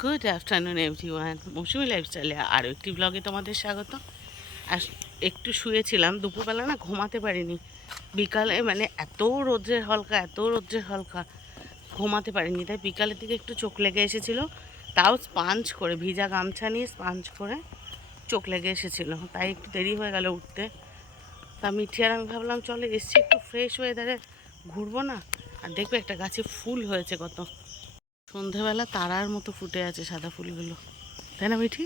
Good afternoon everyone, মৌসুমি লাইফস্টাইলে আরও একটি ব্লগে তোমাদের স্বাগত। আর একটু শুয়েছিলাম, দুপুরবেলা না ঘুমাতে পারিনি। বিকালে মানে এত রৌদ্রের হালকা ঘুমাতে পারিনি, তাই বিকালের দিকে একটু চোখ লেগে এসেছিলো। তাও স্পাঞ্জ করে, ভিজা গামছা নিয়ে স্পাঞ্জ করে চোখ লেগে এসেছিলো, তাই একটু দেরি হয়ে গেল উঠতে। তা মিঠি আর আমি ভাবলাম চলে এসছি একটু ফ্রেশ ওয়েদারে ঘুরবো না। আর দেখবে একটা গাছে ফুল হয়েছে কত, সন্ধেবেলা তারার মতো ফুটে আছে সাদা ফুলগুলো, তাই না মিঠি?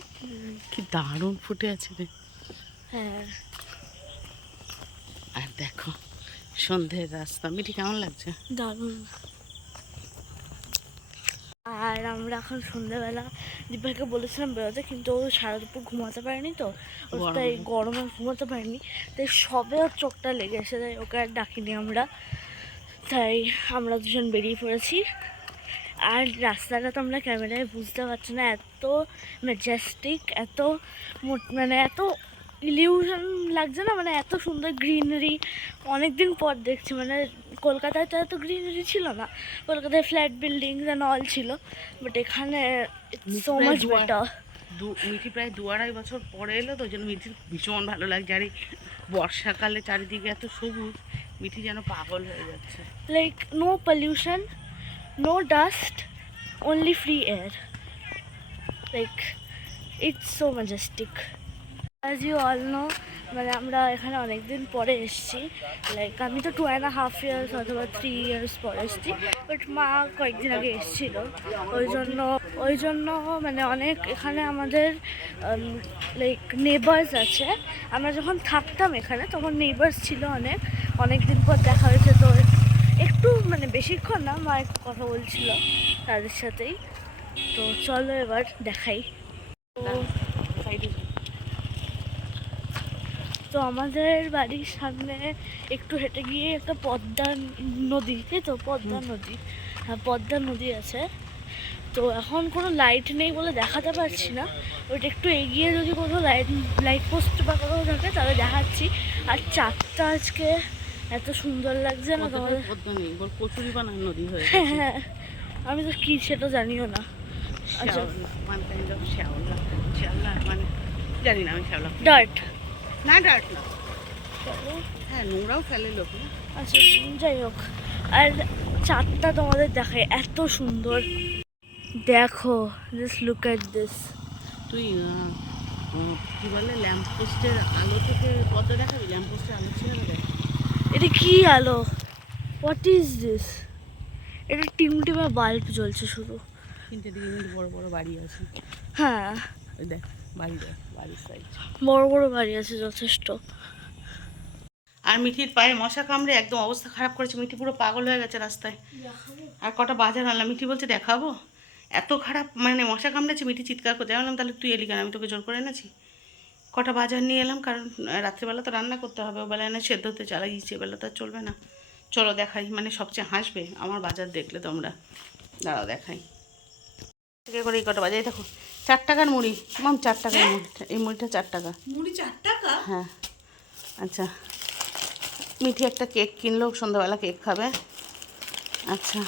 কি দারুণ ফুটে আছে রে। হ্যাঁ, আর দেখো সন্ধ্যের রাস্তা, মিঠি কেমন লাগছে? দারুণ। আর আমরা এখন সন্ধ্যাবেলা দীপাকে বলেছিলাম বেরোতে, কিন্তু ও সারা দুপুর ঘুমাতে পারেনি, তো ওর তাই গরমে ঘুমাতে পারেনি, তাই সবে ওর চোখটা লেগে এসে, তাই ওকে আর ডাকিনি আমরা। তাই আমরা দুজন বেরিয়ে পড়েছি। আর রাস্তাটা তো আমরা ক্যামেরায় বুঝতে পারছি না, এত ম্যাজেস্টিক, এত মানে এত ইলিউশন লাগছে না, মানে এত সুন্দর গ্রিনারি। অনেকদিন পর দেখছি, মানে কলকাতায় তো এত গ্রিনারি ছিল না, কলকাতায় ফ্ল্যাট বিল্ডিংস অ্যান্ড অল ছিল, বাট এখানে সো মাচ বেটার। মিঠি প্রায় 2-2.5 বছর পরে এলো, তো ওই জন্য মিঠির ভীষণ ভালো লাগছে। আর এই বর্ষাকালে চারিদিকে এত সবুজ, মিঠি যেন পাগল হয়ে যাচ্ছে। Like no pollution, no dust, only free air. Like, it's so majestic. As you all know, মানে আমরা এখানে অনেকদিন পরে এসেছি। লাইক আমি তো 2.5 years অথবা 3 years পরে এসেছি, বাট মা কয়েকদিন আগে এসেছিলো। ওই জন্য মানে অনেক এখানে আমাদের লাইক নেবার্স আছে। আমরা যখন থাকতাম এখানে তখন নেবার্স ছিল অনেক দিন পর দেখা হয়েছে, তো একটু মানে বেশিক্ষণ না, মা একটু কথা বলছিল তাদের সাথেই। তো চলো এবার দেখাই। তো আমাদের বাড়ির সামনে একটু হেঁটে গিয়ে একটা পদ্মা নদী, তাই তো পদ্মা নদী, হ্যাঁ পদ্মা নদী আছে। তো এখন কোনো লাইট নেই বলে দেখাতে পারছি না, ওইটা একটু এগিয়ে যদি কোথাও লাইট পোস্ট বা কোথাও থাকে তাহলে দেখাচ্ছি। আর চারটা আজকে এত সুন্দর লাগছে না তোমাদের। কচুরি বানার নদী হয়ে হ্যাঁ হ্যাঁ, আমি তো কি সেটা জানিও না। আচ্ছা, মানে জানি না আমি শ্যাওলা ডার্ট না, ডার্ট না, হ্যাঁ নোংরাও ফেলে লোক। আচ্ছা যাই হোক, আর চারটা তোমাদের দেখায় এত সুন্দর। দেখো, জাস্ট লুক এট দিস। তুই কি বলে ল্যাম্পপোস্টের আলো থেকে কত দেখাবি? ল্যাম্পপোস্টের আলো ছিল না, দেখ এটা কি আলো? What is this? এটা টিমটিমে বাল্ব জ্বলছে শুধু। 3টে দিকে কিন্তু বড় বড় বাড়ি আছে। হ্যাঁ ওই দেখ বাড়ির সাইড বড় বড় বাড়ি আছে যথেষ্ট। আর মিঠির পায়ে মশা কামড়ে একদম অবস্থা খারাপ করেছে, মিঠি পুরো পাগল হয়ে গেছে রাস্তায়। আর কটা বাজার আনলাম, মিঠি বলছে দেখাবো, এত খারাপ মানে মশা কামড়েছে। মিঠি চিৎকার করতে বললাম তাহলে তুই এলি কেন, আমি তোকে জোর করে এনেছি। কটা বাজার নিয়ে এলাম, কারণ রাত্রিবেলা তো রান্না করতে হবে, ওবেলা এনে সেদ্ধ হতে চালাই দিচ্ছি, এবেলা তো আর চলবে না। চলো দেখাই, মানে সবচেয়ে হাসবে আমার বাজার দেখলে তোমরা, দাঁড়াও দেখাই। থেকে করে এই কটা বাজার, দেখো 4 টাকার মুড়ি, মাম 4 টাকার মুড়ি, এই মুড়িটা 4 টাকা। মুড়ি 4 টাকা? হ্যাঁ। আচ্ছা, মিঠি একটা কেক কিনলো, সন্ধ্যাবেলা কেক খাবে। আচ্ছা,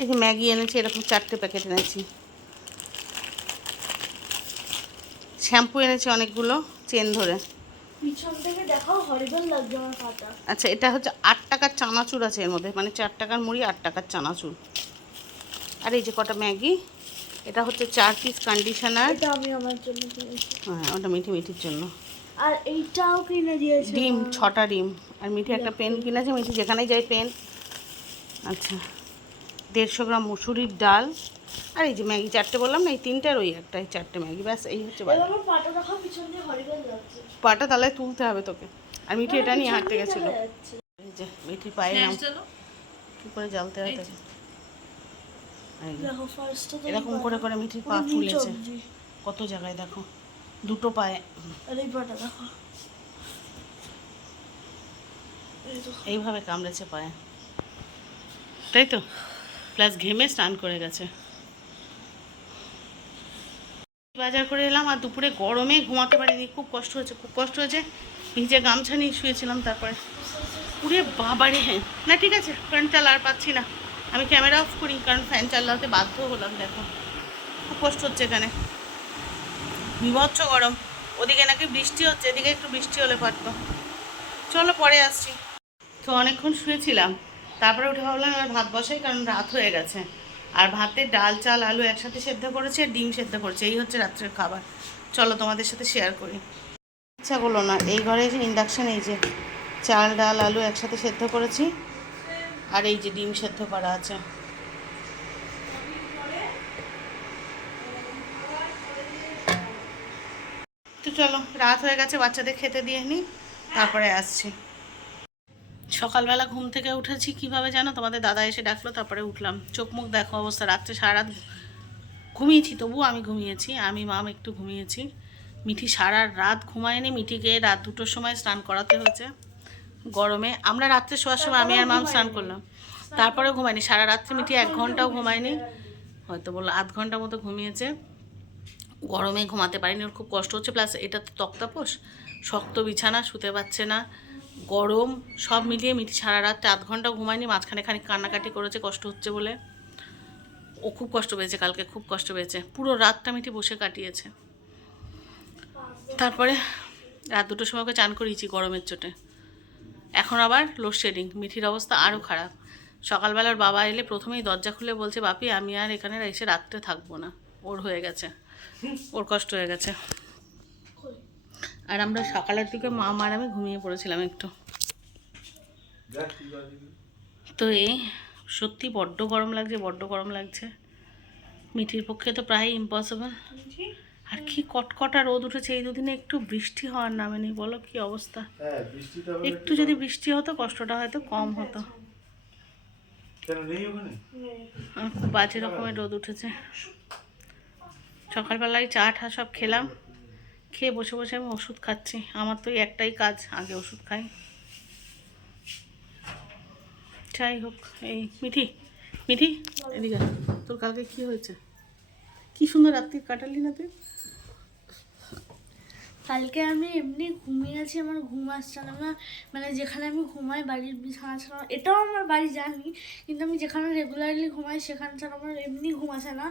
এই যে ম্যাগি এনেছি, এরকম 4টে প্যাকেট এনেছি। শ্যাম্পু এনেছি অনেকগুলো চেন ধরে। পিছন থেকে দেখাও, হরিবল লাগছে আমার পাটা। আচ্ছা, এটা হচ্ছে 8 টাকার চানাচুর আছে এর মধ্যে, মানে 4 টাকার মুড়ি 8 টাকার চানাচুর। আর এই যে কটা ম্যাগি, এটা হচ্ছে 4 পিস কন্ডিশনার। এটা আমি আমার জন্য কিনেছি। হ্যাঁ, ওটা মিঠির জন্য। আর এইটাও কিনে দিয়েছে ডিম, 6টা ডিম। আর মিঠি একটা পেন কিনেছে, মিঠি যেখানেই যায় পেন। আচ্ছা, 150 গ্রাম মুসুরির ডাল। আর এই যে ম্যাগি 4টে বললাম না, এই 3টে আর ওই একটা, এই 4টে ম্যাগি, ব্যাস এই হচ্ছে বাজার। আমার পাটা দেখা, পিছন দিয়ে হরিবল লাগছে। পাটা তাহলে তুলতে হবে তোকে। আর মিঠি এটা নিয়ে হাঁটতে গেছিলো। এই যে মিঠি পায়ে নাম কী করে জ্বালতে হয় তাকে। এরকম করে করে মিঠির পা ফুলেছে কত জায়গায়, দেখো 2টো পায়ে। এইভাবে কামড়েছে পায়ে, তাই তো, প্লাস ঘেমে স্নান করে গেছে। বাজার করে এলাম, আর দুপুরে গরমে ঘুমাতে পারিনি, খুব কষ্ট হয়েছে। ভিজে গামছা নিয়ে শুয়েছিলাম, তারপরে পুরে বাবারে। হ্যাঁ না, ঠিক আছে, ফ্যান চালা আর পাচ্ছি না, আমি ক্যামেরা অফ করি, কারণ ফ্যান চালাতে বাধ্য হলাম। দেখো খুব কষ্ট হচ্ছে এখানে, বিভৎস গরম। ওদিকে নাকি বৃষ্টি হচ্ছে, এদিকে একটু বৃষ্টি হলে পারতো। চলো পরে আসছি। তো অনেকক্ষণ শুয়েছিলাম, তারপরে উঠে ভাবলাম এবার ভাত বসাই, কারণ রাত হয়ে গেছে। আর ভাতে ডাল চাল আলু একসাথে সেদ্ধ করেছি আর ডিম সেদ্ধ করেছি, এই হচ্ছে রাত্রের খাবার। চলো তোমাদের সাথে শেয়ার করি। ইচ্ছা করলো না, এই ঘরে যে ইন্ডাকশান, এই যে চাল ডাল আলু একসাথে সেদ্ধ করেছি আর এই যে ডিম সেদ্ধ করা আছে। তো চলো, রাত হয়ে গেছে, বাচ্চাদের খেতে দিয়ে নিই, তারপরে আসছি। সকালবেলা ঘুম থেকে উঠেছি কিভাবে জানো, তোমাদের দাদা এসে ডাকলো, তারপরে উঠলাম। চোখ মুখ দেখো অবস্থা, রাত্রে সারা রাত ঘুমিয়েছি, তবুও আমি ঘুমিয়েছি, আমি মাম একটু ঘুমিয়েছি। মিঠি সারা রাত ঘুমায়নি, মিঠিকে রাত 2টোর সময় স্নান করাতে হয়েছে গরমে। আমরা রাত্রে শোয়ার সময় আমি আর মাম স্নান করলাম, তারপরে ঘুমায়নি সারা রাত্রে। মিঠি 1 ঘন্টাও ঘুমায়নি, হয়তো বললো আধ ঘন্টা মতো ঘুমিয়েছে। গরমে ঘুমাতে পারিনি, ওর খুব কষ্ট হচ্ছে। প্লাস এটা তো তক্তাপোষ, শক্ত বিছানা, শুতে পারছে না, গরম, সব মিলিয়ে মিঠি সারা রাত 8 ঘন্টা ঘুমায়নি। মাঝখানে খানিক কান্নাকাটি করেছে কষ্ট হচ্ছে বলে। ও খুব কষ্ট পেয়েছে কালকে, খুব কষ্ট পেয়েছে, পুরো রাতটা মিঠি বসে কাটিয়েছে। তারপরে রাত 2টোর সময় ওকে চান করিয়েছি গরমের চোটে। এখন আবার লোডশেডিং, মিঠির অবস্থা আরও খারাপ। সকালবেলার বাবা এলে প্রথমেই দরজা খুলে বলছে, বাপি আমি আর এখানে এসে রাত্রে থাকবো না, ওর হয়ে গেছে, ওর কষ্ট হয়ে গেছে। আর আমরা সকালের দিকে মা আর আমি ঘুমিয়ে পড়েছিলাম একটু। তো এই সত্যি বড্ড গরম লাগছে, বড্ড গরম লাগছে। মিঠির পক্ষে তো প্রায় ইম্পসিবল। আর কি কটকটা রোদ উঠেছে এই দুদিনে, একটু বৃষ্টি হওয়ার নামে নেই। বলো কি অবস্থা। একটু যদি বৃষ্টি হতো কষ্টটা হয়তো কম হতো। খুব বাজে রকমের রোদ উঠেছে। সকালবেলায় চা ঠা সব খেলাম, খেয়ে বসে বসে আমি ওষুধ খাচ্ছি। আমার তো একটাই কাজ, আগে ওষুধ খাই। যাই হোক, এই মিঠি মিঠি এদিকে, তোর কালকে কি হয়েছে? কি সুন্দর রাত্রি কাটালি না তুই? কালকে আমি এমনি ঘুমিয়েছি, আমার ঘুম আসছিল না। মানে যেখানে আমি ঘুমাই বাড়ির বিছানা ছাড়া, এটাও আমার বাড়ি জানি, কিন্তু আমি যেখানে রেগুলারলি ঘুমাই সেখানে ছাড়া আমার এমনি ঘুম আসে না।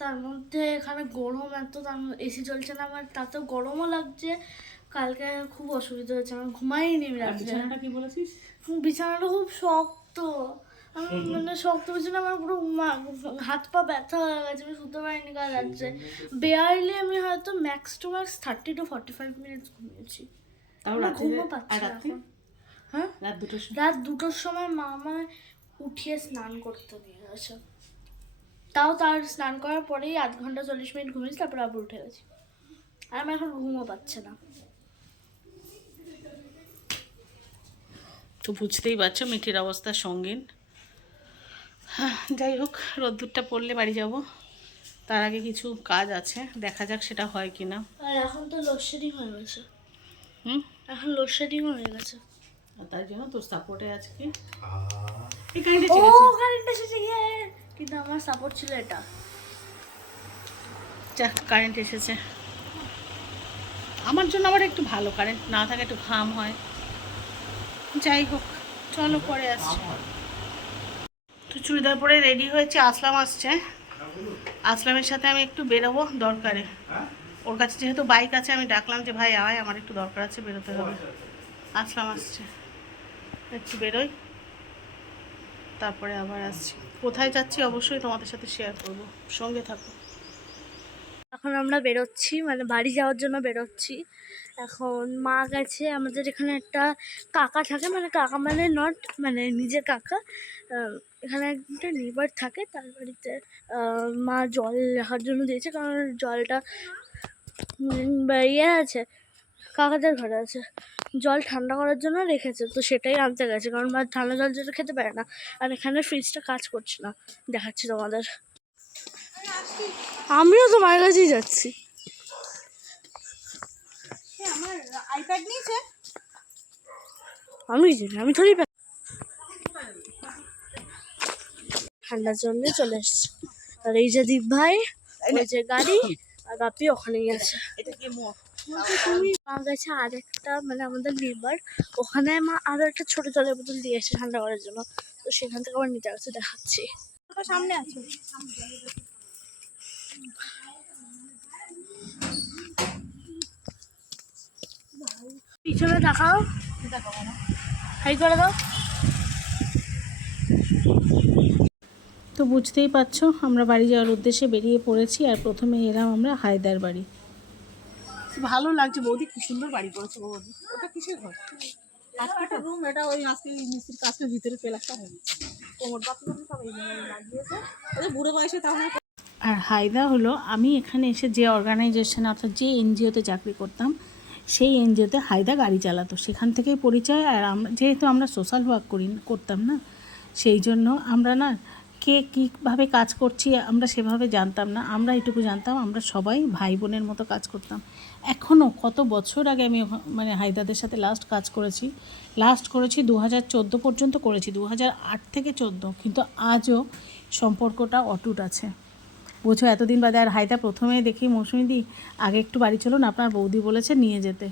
তার মধ্যে এখানে গরম এত, তার এসি চলছে না আমার, তাতেও গরমও লাগছে। কালকে খুব অসুবিধা হয়েছে, আমার ঘুমাইনি আমি রাত্রে। বিছানাটা কি বলেছিস? বিছানাটা খুব শক্ত, আমি মানে শক্ত বিছানা, আমার পুরো হাত পা ব্যথা হয়ে গেছে, আমি শুতে পারিনি কাল রাত্রে। বেয়ারলি আমি হয়তো max to max 30 to 45 minutes ঘুমিয়েছি। ঘুমও পাচ্ছি না এখন। হ্যাঁ, রাত 2টোর সময় মা আমায় উঠিয়ে স্নান করতে নিয়ে গেছে। তাও তার স্নান করার পরেই 8 ঘন্টা 40 মিনিট ঘুমিয়েছি, তারপরে আবার উঠে গেছি। আর আমার এখন ঘুমও পাচ্ছে না। তো বুঝতেই পারছো মিঠির অবস্থা সঙ্গীন। যাই হোক, রোদ্দুরটা পড়লে বাড়ি যাব, তার আগে কিছু কাজ আছে, দেখা যাক সেটা হয় কি না। আর এখন তো লোডশেডিং হয়ে গেছে। এখন লোডশেডিং হয়ে গেছে, তাই জন্য তোর সাপোর্টে আজকে কারেন্ট এসেছে। কিন্তু আমার সাপোর্ট ছিল এটা। যাক, কারেন্ট এসেছে, আমার জন্য আবার একটু ভালো, কারেন্ট না থাকে একটু ঘাম হয়। যাই হোক, চলো পরে আসছি। তো চুড়িদার পরে রেডি হয়েছে, আসলাম আসছে। আসলামের সাথে আমি একটু বেরোবো দরকারে, ওর কাছে যেহেতু বাইক আছে, আমি ডাকলাম যে ভাই আয়, আমার একটু দরকার আছে, বেরোতে হবে। আসলাম আসছে, একটু বেরোই, তারপরে আবার আসছি। কোথায় যাচ্ছি অবশ্যই তোমাদের সাথে শেয়ার করব, সঙ্গে থাকো। এখন আমরা বেরোচ্ছি, মানে বাড়ি যাওয়ার জন্য বেরোচ্ছি। এখন মা গেছে, আমাদের এখানে একটা কাকা থাকে, মানে কাকা মানে নট মানে নিজের কাকা, এখানে একটা নেবার থাকে, তার বাড়িতে মা জল রাখার জন্য দিয়েছে, কারণ জলটা ইয়ে আছে, কাকাদের ঘরে আছে, জল ঠান্ডা করার জন্য রেখেছে, তো সেটাই আনতে গেছে, কারণ মা ঠান্ডা জল যেটা খেতে পারে না। আর এখানে ফ্রিজটা কাজ করছে না, দেখাচ্ছি তোমাদের। আমিও তোমার কাছেই যাচ্ছি। আমার আইপ্যাড নিয়েছে, আমি জানি, আমি থোড়ি ঠান্ডার জন্য চলে এসছি। আর এই যে দীপ ভাই, ওই যে গাড়ি, আর বাপি ওখানেই আছে। মা গেছে আর একটা, মানে আমাদের নেবার ওখানে মা আরো একটা ছোট জলের বোতল দিয়ে এসে ঠান্ডা করার জন্য, তো সেখান থেকে আবার নিতে গেছে, দেখাচ্ছি। সামনে আছে, পিছনে দেখাও, হাই করে দাও। তো বুঝতেই পারছো আমরা বাড়ি যাওয়ার উদ্দেশ্যে বেরিয়ে পড়েছি। আর প্রথমে এলাম আমরা হায়দার বাড়ি। ভালো লাগছে বৌদি, কি সুন্দর বাড়ি করেছে বৌদি। ওটা কিসের ঘর? একটা রুম, এটা ওই আজকে মিস্ত্রির কাজের ভিতরে প্লাস্টার হয়ে গেছে। কোমর বাথরুম সব এই লাগিয়েছে। ওদের বুড়ো বয়সে তাহলে। আর হায়দা হলো, আমি এখানে এসে যে অর্গানাইজেশন অর্থাৎ যে এনজিওতে চাকরি করতাম, সেই এনজিওতে হায়দা গাড়ি চালাতো, সেখান থেকেই পরিচয়। আর আমরা যেহেতু আমরা সোশ্যাল ওয়ার্ক করতাম না, সেই জন্য আমরা না কে কীভাবে কাজ করছি আমরা সেভাবে জানতাম না। আমরা এটুকু জানতাম আমরা সবাই ভাই বোনের মতো কাজ করতাম। এখনও কত বছর আগে আমি মানে হায়দাদের সাথে লাস্ট করেছি 2014 পর্যন্ত করেছি, 2008 থেকে 14, কিন্তু আজও সম্পর্কটা অটুট আছে। বোঝো এতদিন বাদে। আর হায়দা প্রথমে দেখি মৌসুমিদি আগে একটু বাড়ি চলুন, আপনার বৌদি বলেছে নিয়ে যেতে,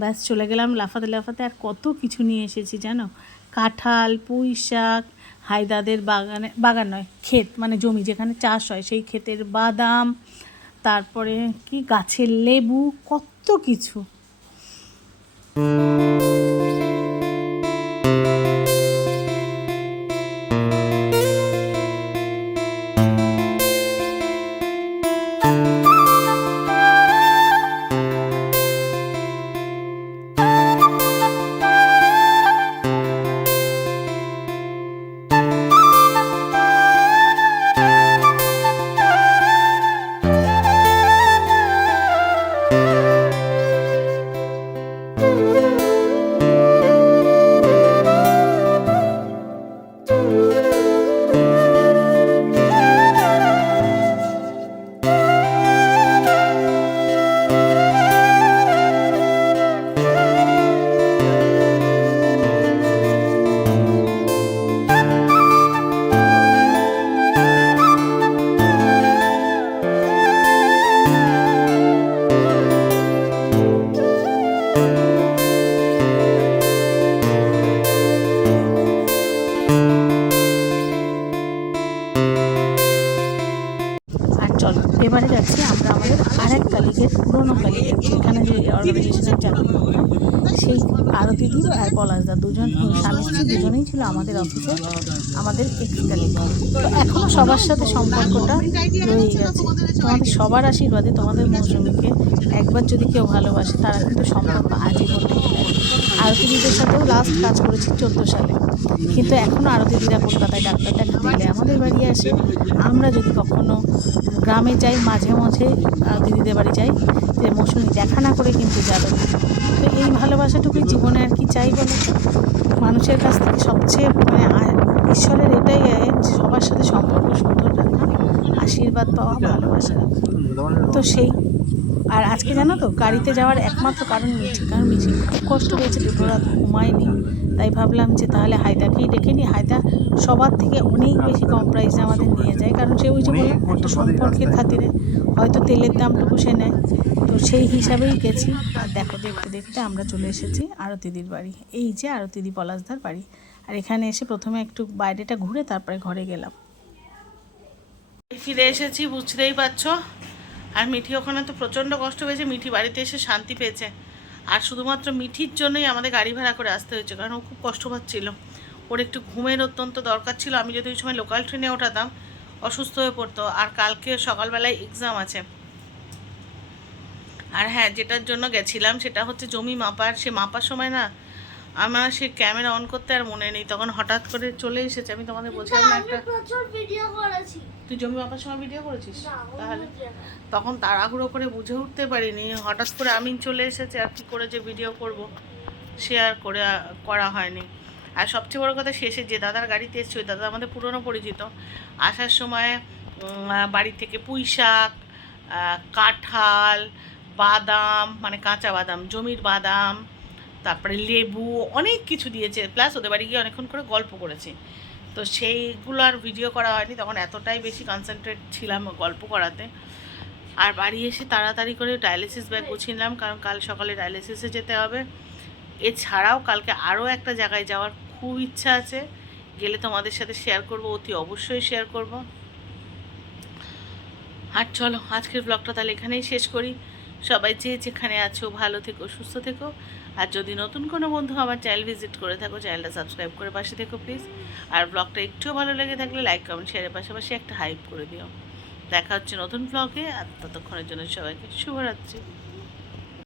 ব্যাস চলে গেলাম লাফাতে লাফাতে। আর কত কিছু নিয়ে এসেছি জানো, কাঁঠাল, পুঁই শাক, হায়দাদের বাগান নয় ক্ষেত, মানে জমি যেখানে চাষ হয় সেই ক্ষেতের বাদাম, তারপরে কি গাছের লেবু, কত কিছু। এবারে যাচ্ছি আমরা আমাদের আরেক কালিগের, পুরনো কালিগের, যেখানে যে অর্গানাইজেশনের চাকরি করতাম, সেই আরতিদি আর পলাশদা দুজন স্বামী স্ত্রী দুজনেই ছিল আমাদের অফিসে, আমাদের এক্স কালিগ। তো এখনও সবার সাথে সম্পর্কটা রয়েই গেছে। তোমাদের সবার আশীর্বাদে তোমাদের মৌসুমীকে একবার যদি কেউ ভালোবাসে তারা কিন্তু সম্পর্ক আজীবন থেকে যায়। আরতিদিদের সাথেও লাস্ট কাজ করেছি 14 সালে, কিন্তু এখনও আরতিদিরা কলকাতায় ডাক্তার দেখাতে গেলে আমাদের বাড়ি আসে। আমরা যদি কখনো গ্রামে যাই মাঝে মাঝে দিদিদের বাড়ি যাই, যে মৌসুমি দেখা না করে কিন্তু যাবে না। তো এই ভালোবাসাটুকুই জীবনে আর কি চাই বলো তো। মানুষের কাছ থেকে সবচেয়ে মানে ঈশ্বরের এটাই যে সবার সাথে সম্পর্ক সুন্দর রাখা, আশীর্বাদ পাওয়া, ভালোবাসা রাখা। তো সেই আর আজকে জানো তো গাড়িতে যাওয়ার একমাত্র কারণ মিঠি, কারণ মিঠি খুব কষ্ট পেয়েছে, দুটো রাত ঘুমায়নি। তাই ভাবলাম যে তাহলে হায়দাকেই ডেকে নিই। হায়দা সবার থেকে অনেক বেশি কম প্রাইসে আমাদের নিয়ে যায়, কারণ সে ওই যে বললাম একটা সম্পর্কের খাতিরে হয়তো তেলের দামটুকু সে নেয়। তো সেই হিসাবেই গেছি। আর দেখো দেখতে দেখতে আমরা চলে এসেছি আরতিদির বাড়ি। এই যে আরতিদি পলাশদার বাড়ি। আর এখানে এসে প্রথমে একটু বাইরেটা ঘুরে তারপরে ঘরে গেলাম। ফিরে এসেছি, বুঝতেই পারছো। আর মিঠি ওখানে তো প্রচণ্ড কষ্ট পেয়েছে, মিঠি বাড়িতে এসে শান্তি পেয়েছে। আর শুধুমাত্র মিঠির জন্যই আমাদের গাড়ি ভাড়া করে আসতে হয়েছে, কারণ ও খুব কষ্ট পাচ্ছিল। ওর একটু ঘুমের অত্যন্ত দরকার ছিল। আমি যদি ওই সময় লোকাল ট্রেনে ওঠাতাম অসুস্থ হয়ে পড়তো। আর কালকে সকালবেলায় এক্সাম আছে। আর হ্যাঁ, যেটার জন্য গেছিলাম সেটা হচ্ছে জমি মাপার। সে মাপার সময় না আমার সে ক্যামেরা অন করতে আর মনে নেই, তখন হঠাৎ করে চলে এসেছে। আমি তোমাদের বলছিলাম না একটা, তুই জমি মাপার সময় ভিডিও করেছিস? তাহলে তখন তাড়াহুড়ো করে বুঝে উঠতে পারিনি, হঠাৎ করে আমি চলে এসেছি। আর কী করে যে ভিডিও করব শেয়ার করে করা হয়নি। আর সবচেয়ে বড় কথা, শেষে যে দাদার গাড়িতে এসেছি ওই দাদা আমাদের পুরনো পরিচিত। আসার সময় বাড়ি থেকে পুঁই শাক, কাঁঠাল, বাদাম মানে কাঁচা বাদাম, জমির বাদাম, তারপরে লেবু, অনেক কিছু দিয়েছে। প্লাস ওদের বাড়ি গিয়ে অনেকক্ষণ করে গল্প করেছি। তো সেইগুলো আর ভিডিও করা হয়নি, তখন এতটাই বেশি কনসেন্ট্রেট ছিলাম গল্প করাতে। আর বাড়ি এসে তাড়াতাড়ি করে ডায়ালিসিস ব্যাগ গুছিয়ে নিলাম, কারণ কাল সকালে ডায়ালিসিসে যেতে হবে। এছাড়াও কালকে আরও একটা জায়গায় যাওয়ার খুব ইচ্ছা আছে, গেলে তোমাদের সাথে শেয়ার করব, অতি অবশ্যই শেয়ার করব। আর চলো আজকের ব্লগটা তাহলে এখানেই শেষ করি। সবাই যে যেখানে আছো ভালো থেকো, সুস্থ থেকো। আর যদি নতুন কোনো বন্ধু আমার চ্যানেল ভিজিট করে থাকো, চ্যানেলটা সাবস্ক্রাইব করে পাশে থেকো প্লিজ। আর ব্লগটা একটুও ভালো লেগে থাকলে লাইক কমেন্ট শেয়ারের পাশাপাশি একটা হাইপ করে দিও। দেখা হচ্ছে নতুন ব্লগে, আর ততক্ষণের জন্য সবাইকে শুভরাত্রি।